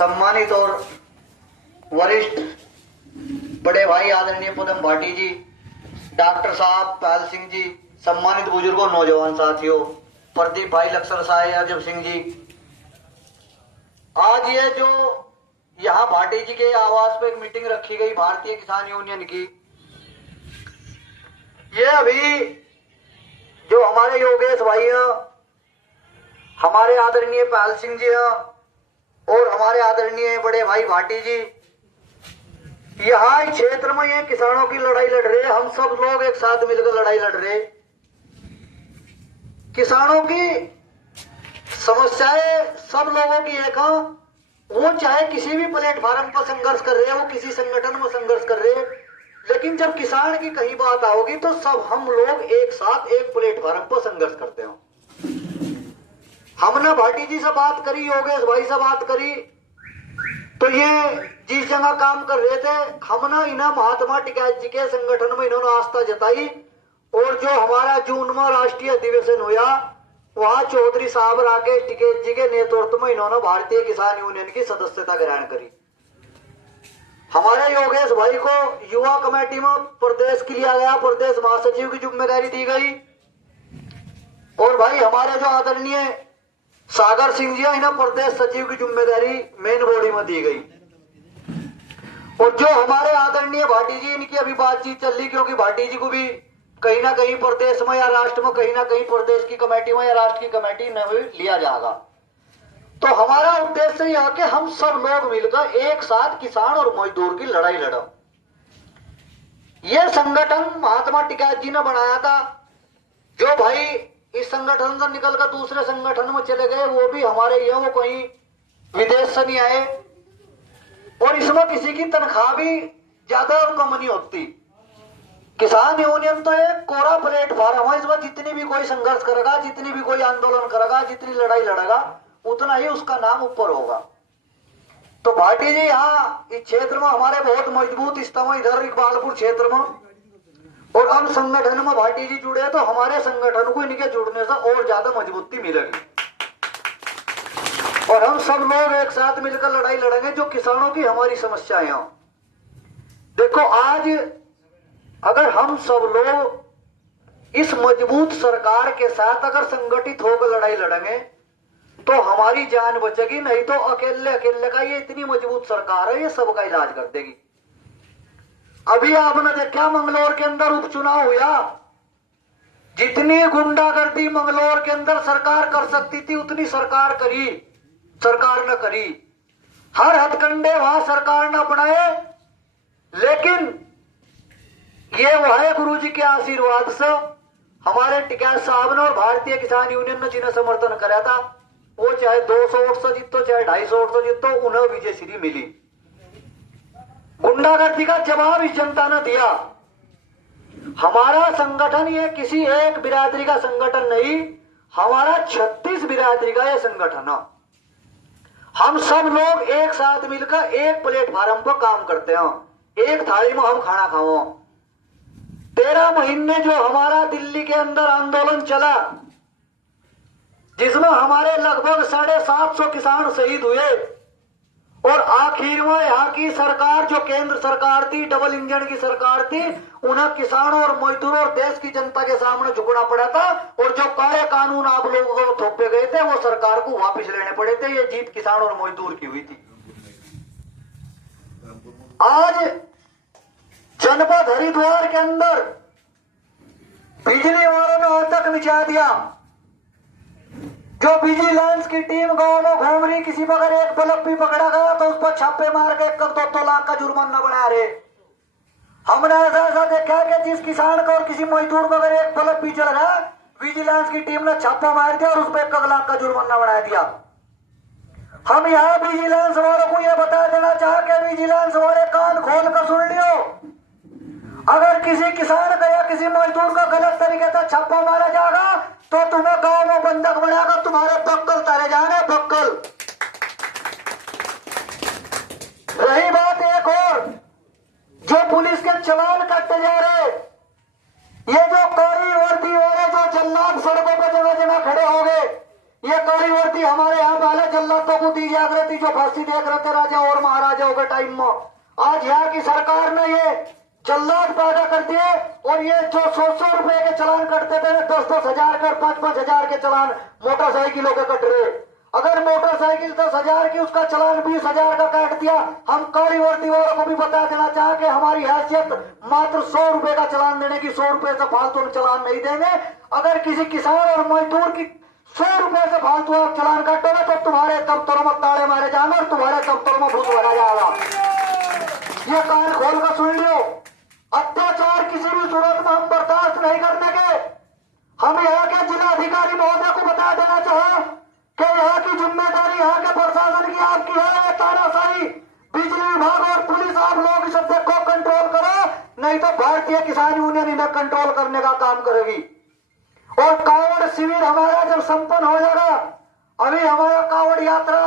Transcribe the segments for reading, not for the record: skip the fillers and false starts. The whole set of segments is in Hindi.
सम्मानित और वरिष्ठ बड़े भाई आदरणीय पूनम भाटी जी, डॉक्टर साहब पाल सिंह जी, सम्मानित बुजुर्गों, नौजवान साथियों, प्रदीप भाई लक्ष्मण साहे, अर्जुन सिंह जी, आज ये जो यहाँ भाटी जी के आवास पे एक मीटिंग रखी गई भारतीय किसान यूनियन की, ये अभी जो हमारे योगेश भाई हैं, हमारे आदरणीय पाल सिंह जी हैं और हमारे आदरणीय बड़े भाई भाटी जी यहाँ इस क्षेत्र में ये किसानों की लड़ाई लड़ रहे हैं। हम सब लोग एक साथ मिलकर लड़ाई लड़ रहे हैं। किसानों की समस्याएं सब लोगों की एक है, वो चाहे किसी भी प्लेटफॉर्म पर संघर्ष कर रहे हैं, वो किसी संगठन में संघर्ष कर रहे हैं, लेकिन जब किसान की कहीं बात आओगी तो सब हम लोग एक साथ एक प्लेटफॉर्म पर संघर्ष करते हैं। हमने भाटी जी से बात करी, योगेश भाई से बात करी, तो ये जिस जगह काम कर रहे थे, हमने इन्हें महात्मा टिकैत जी के संगठन में इन्होंने आस्था जताई और जो हमारा जून में राष्ट्रीय अधिवेशन हुआ वहां चौधरी साहब राकेश टिकैत जी के नेतृत्व में इन्होंने भारतीय किसान यूनियन की सदस्यता ग्रहण करी। हमारे योगेश भाई को युवा कमेटी में प्रदेश के लिया गया, प्रदेश महासचिव की जिम्मेदारी दी गई और भाई हमारे जो आदरणीय सागर सिंह जी इन्हें प्रदेश सचिव की जिम्मेदारी मेन बॉडी में दी गई और जो हमारे आदरणीय भाटी जी, इनकी अभी बातचीत चल रही, क्योंकि भाटी जी को भी कहीं ना कहीं प्रदेश में या राष्ट्र में कहीं ना कहीं प्रदेश की कमेटी में या राष्ट्र की कमेटी में भी लिया जाएगा। तो हमारा उद्देश्य यह कि हम सब लोग मिलकर एक साथ किसान और मजदूर की लड़ाई लड़ो। यह संगठन महात्मा टिकैत जी ने बनाया था। जो भाई इस संगठन से निकलकर दूसरे संगठन में चले गए वो भी हमारे ये, वो कहीं विदेश से नहीं आए और इसमें किसी की तनख्वाह भी ज्यादा और कम नहीं होती। किसान यूनियन तो एक कोरा प्लेटफॉर्म है, इसमें जितनी भी कोई संघर्ष करेगा, जितनी भी कोई आंदोलन करेगा, जितनी लड़ाई लड़ेगा, उतना ही उसका नाम ऊपर होगा। तो भाटी जी यहाँ इस क्षेत्र में हमारे बहुत मजबूत स्तंभ, इधर इकबालपुर क्षेत्र में, और हम संगठन में भाटी जी जुड़े तो हमारे संगठन को इनके जुड़ने से और ज्यादा मजबूती मिलेगी और हम सब लोग एक साथ मिलकर लड़ाई लड़ेंगे जो किसानों की हमारी समस्याएं हैं। देखो, आज अगर हम सब लोग इस मजबूत सरकार के साथ अगर संगठित होकर लड़ाई लड़ेंगे तो हमारी जान बचेगी, नहीं तो अकेले अकेले का ये इतनी मजबूत सरकार है, ये सबका इलाज कर देगी। अभी आपने देखा मंगलौर के अंदर उपचुनाव हुआ, जितनी गुंडागर्दी मंगलौर के अंदर सरकार कर सकती थी उतनी सरकार करी, सरकार न करी। हर हथकंडे वहां सरकार न अपनाए, लेकिन ये वह गुरुजी के आशीर्वाद से हमारे टिकैत साहब ने और भारतीय किसान यूनियन ने जिन्हें समर्थन कराया था, वो चाहे 200 वोट से जीतो चाहे 250 वोट से जीतो, उन्हें विजय श्री मिली। गुंडागर्दी का जवाब इस जनता ने दिया। हमारा संगठन ये किसी एक बिरादरी का संगठन नहीं, हमारा 36 बिरादरी का यह संगठन है। हम सब लोग एक साथ मिलकर एक प्लेटफॉर्म पर काम करते हैं, एक थाली में हम खाना खाओ। 13 महीने जो हमारा दिल्ली के अंदर आंदोलन चला, जिसमें हमारे लगभग 750 किसान शहीद हुए और आखिर में यहाँ की सरकार जो केंद्र सरकार थी, डबल इंजन की सरकार थी, उन्हें किसानों और मजदूरों और देश की जनता के सामने झुकना पड़ा था और जो काले कानून आप लोगों को थोपे गए थे वो सरकार को वापस लेने पड़े थे। ये जीत किसान और मजदूर की हुई थी। आज जनपद हरिद्वार के अंदर बिजली वालों ने आज तक मिटा दिया। जो विजिलेंस की टीम गांव में घूम रही, किसी पर अगर एक बल्ब भी पकड़ा गया तो उस पर छापे मार के 1-2 लाख का जुर्माना बना रहे। हमने ऐसा देखा कि जिस किसान को और किसी मजदूर को अगर एक बल्ब भी जल गया, विजिलेंस की टीम ने छापा मार दिया और उस पर 1 लाख का जुर्माना बना दिया। हम यहाँ विजिलेंस वालों को यह बता देना चाह के विजिलेंस वाले कान खोल कर सुन लियो, अगर किसी किसान का या किसी मजदूर का गलत तरीके से छापा मारा जाएगा तो तुम्हें गांव में बंधक बनाकर तुम्हारे बक्कल तारे जाने, बक्कल। रही बात एक और, जो पुलिस के चालान काटते जा रहे, ये जो काली वर्दी वाले जो जल्लाद सड़कों पर जगह जगह खड़े हो गए, ये काली वर्दी हमारे यहाँ वाले जल्लादों को दी जागृति जो फांसी देख रहे थे राजा और महाराजाओं के टाइम में, आज यहाँ की सरकार ने ये जल्लाद पैदा कर दिए और ये जो 100 रुपए के चलान कटते थे 10-10 हजार के 5-5 हजार के चलान मोटरसाइकिलों के कट रहे। अगर मोटरसाइकिल 10,000 की उसका चलान 20,000 का काट दिया। हम काली वर्दी वालों को भी बता देना चाहे कि हमारी हैसियत मात्र 100 रुपए का चलान देने की, 100 रुपए से फालतू चलान नहीं देंगे। अगर किसी किसान और मजदूर की 100 रुपए से फालतू आप चलान काटोगे तो तुम्हारे दफ्तरों में ताले मारे जाएंगे और तुम्हारे दफ्तरों में भूत लगा जाएगा। ये कान खोल कर सुन लो। अत्याचार किसी भी सूरत में हम बर्दाश्त नहीं करने के। हम यहाँ के जिला अधिकारी महोदय को बता देना चाहे कि यहाँ की जिम्मेदारी यहाँ के प्रशासन की आपकी है। तानाशाही बिजली विभाग और पुलिस, आप लोग इस सब को कंट्रोल करो, नहीं तो भारतीय किसान यूनियन इन्हें कंट्रोल करने का काम करेगी। और कांवड़ शिविर हमारा जब संपन्न हो जाएगा, अभी हमारा कांवड़ यात्रा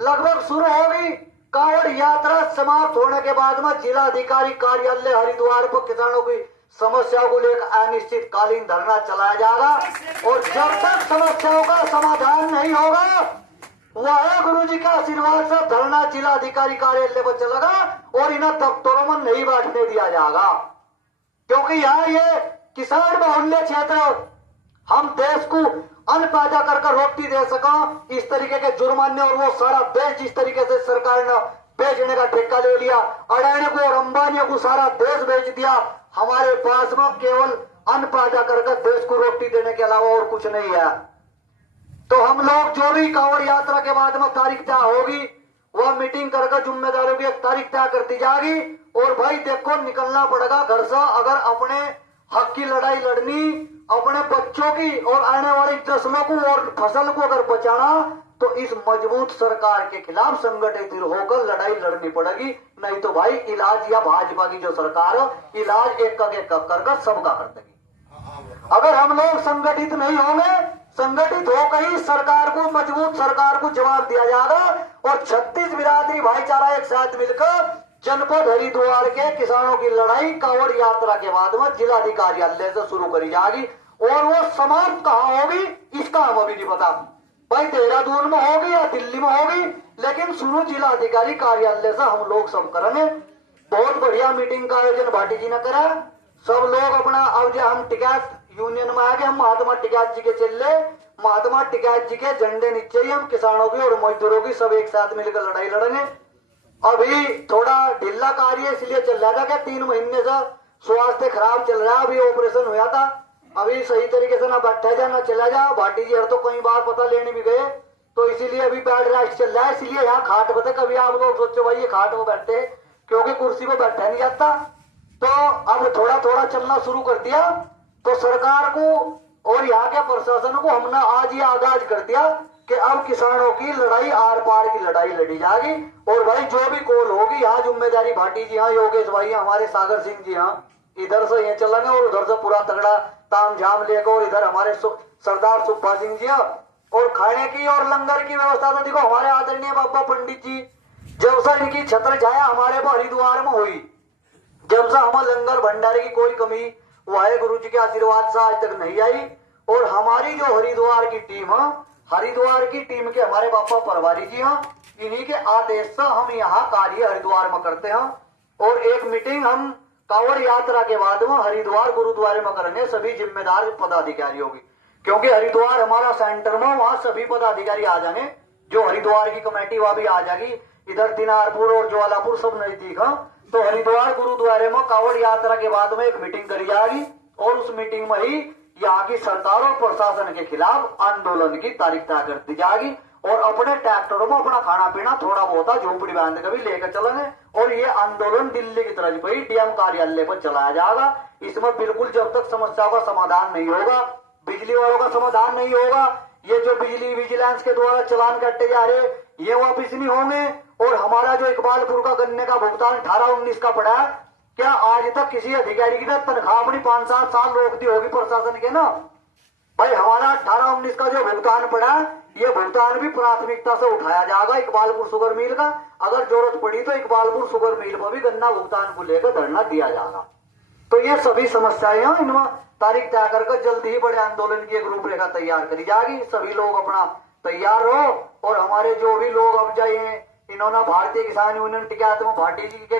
लगभग शुरू होगी। कांवड़ यात्रा समाप्त होने के बाद में जिला अधिकारी कार्यालय हरिद्वार पर किसानों की समस्याओं को लेकर अनिश्चितकालीन धरना चलाया जाएगा। और जब तक समस्याओं का समाधान नहीं होगा, वह गुरु जी का आशीर्वाद से धरना जिला अधिकारी कार्यालय पर चलेगा और इन्हें दफ्तरों में नहीं बैठने दिया जाएगा। क्योंकि यहाँ ये किसान बाहुल्य क्षेत्र, हम देश को अन्न पैदा कर रोटी दे सका, इस तरीके के जुर्माने और वो सारा देश जिस तरीके से सरकार ने बेचने का ठेका ले लिया, अडानी को और अंबानी को सारा देश बेच दिया। हमारे पास में केवल अन्न पैदा कर देश को रोटी देने के अलावा और कुछ नहीं है। तो हम लोग जो भी कांवड़ यात्रा के बाद में तारीख तय होगी, वह मीटिंग कर जिम्मेदारों की एक तारीख तय कर दी जाएगी। और भाई देखो, निकलना पड़ेगा घर से। अगर अपने हक की लड़ाई लड़नी, अपने बच्चों की और आने वाली नस्लों को और फसल को अगर बचाना, तो इस मजबूत सरकार के खिलाफ संगठित होकर लड़ाई लड़नी पड़ेगी। नहीं तो भाई इलाज या भाजपा की जो सरकार है, इलाज एक कर सबका कर देगी। अगर हम लोग संगठित नहीं होंगे, संगठित होकर ही सरकार को, मजबूत सरकार को जवाब दिया जाएगा। और 36 बिरादरी भाईचारा एक साथ मिलकर जनपद हरिद्वार के किसानों की लड़ाई कांवड़ यात्रा के बाद में जिलाधिकारी कार्यालय से शुरू करी जाएगी। और वो समाप्त कहाँ होगी इसका हम अभी नहीं पता, भाई देहरादून में होगी या दिल्ली में होगी, लेकिन शुरू जिला अधिकारी कार्यालय से हम लोग सब करेंगे। बहुत बढ़िया मीटिंग का आयोजन भाटी जी ने करा। सब लोग अपना, अब जो हम टिकैत यूनियन में आगे, हम महात्मा टिकैत जी के चले, महात्मा टिकैत जी के झंडे नीचे ही हम किसानों की और मजदूरों की सब एक साथ मिलकर लड़ाई लड़ेंगे। अभी थोड़ा ढीला कार्य इसलिए चल रहा था कि 3 महीने से स्वास्थ्य खराब चल रहा है। अभी ऑपरेशन हुआ था, अभी सही तरीके से ना बैठा जा ना चला जा। भाटी जी हर तो कई बार पता लेने भी गए, तो इसीलिए अभी बेड रेस्ट चल रहा है। इसलिए यहाँ खाट पे, कभी आप लोग सोचो भाई ये खाट पे बैठे, क्योंकि कुर्सी पे बैठा नहीं जाता। तो अब थोड़ा थोड़ा चलना शुरू कर दिया। तो सरकार को और यहाँ के प्रशासन को हमने आज ये आगाज कर दिया कि अब किसानों की लड़ाई, आर पार की लड़ाई लड़ी जाएगी। और भाई जो भी कॉल होगी, यहाँ जिम्मेदारी भाटी जी, यहाँ योगेश भाई, हमारे सागर सिंह जी, यहाँ इधर से ये चलेंगे और उधर से पूरा तगड़ा ताम झाम लेकर, और इधर हमारे सरदार सुब्बा सिंह जी। और खाने की और लंगर की व्यवस्था तो देखो हमारे आदरणीय बाबा पंडित जी, जब से इनकी छत्र छाया हमारे को हरिद्वार में हुई, जब से हमारे लंगर भंडारे की कोई कमी वाहे गुरु जी के आशीर्वाद से आज तक नहीं आई। और हमारी जो हरिद्वार की टीम है, हरिद्वार की टीम के हमारे बाबा परवारी जी हैं, इन्हीं के आदेश से हम यहाँ कार्य हरिद्वार में करते हैं। और एक मीटिंग हम कांवड़ यात्रा के बाद में हरिद्वार गुरुद्वारे में करेंगे सभी जिम्मेदार पदाधिकारियों की, क्योंकि हरिद्वार हमारा सेंटर में, वहां सभी पदाधिकारी आ जाएंगे। जो हरिद्वार की कमेटी वह भी आ जाएगी। इधर दिनारपुर और ज्वालापुर सब नजदीक है। तो हरिद्वार गुरुद्वारे में कांवड़ यात्रा के बाद में एक मीटिंग करी जाएगी और उस मीटिंग में ही यहाँ की सरकार और प्रशासन के खिलाफ आंदोलन की तारीख तय कर दी जाएगी। और अपने ट्रैक्टरों में अपना खाना पीना थोड़ा बहुत झोपड़ी बांध कर भी लेकर चलेंगे। और ये आंदोलन दिल्ली की तरफ पर ही डीएम कार्यालय पर चलाया जाएगा। इसमें बिल्कुल जब तक समस्या का समाधान नहीं होगा, बिजली वालों का समाधान नहीं होगा, ये जो बिजली विजिलेंस के द्वारा चलान काटे जा रहे ये वापिस नहीं होंगे। और हमारा जो इकबालपुर का गन्ने का भुगतान 18-19 का पड़ा है, क्या आज तक किसी अधिकारी की तनख्वाह अपनी 5-7 साल रोक दी होगी प्रशासन के ना? भाई हमारा 18-19 का जो भुगतान पड़ा, ये भुगतान भी प्राथमिकता से उठाया जाएगा इकबालपुर शुगर मिल का। अगर जरूरत पड़ी तो इकबालपुर शुगर मिल पर भी गन्ना भुगतान को लेकर धरना दिया जाएगा। तो ये सभी समस्याएं हैं, इनमें तारीख तय कर जल्दी ही बड़े आंदोलन की एक रूपरेखा तैयार करी जाएगी। सभी लोग अपना तैयार रहो। और हमारे जो भी लोग अब जाए इन्होंने भारतीय किसान यूनियन टिकायत में भाटी जी के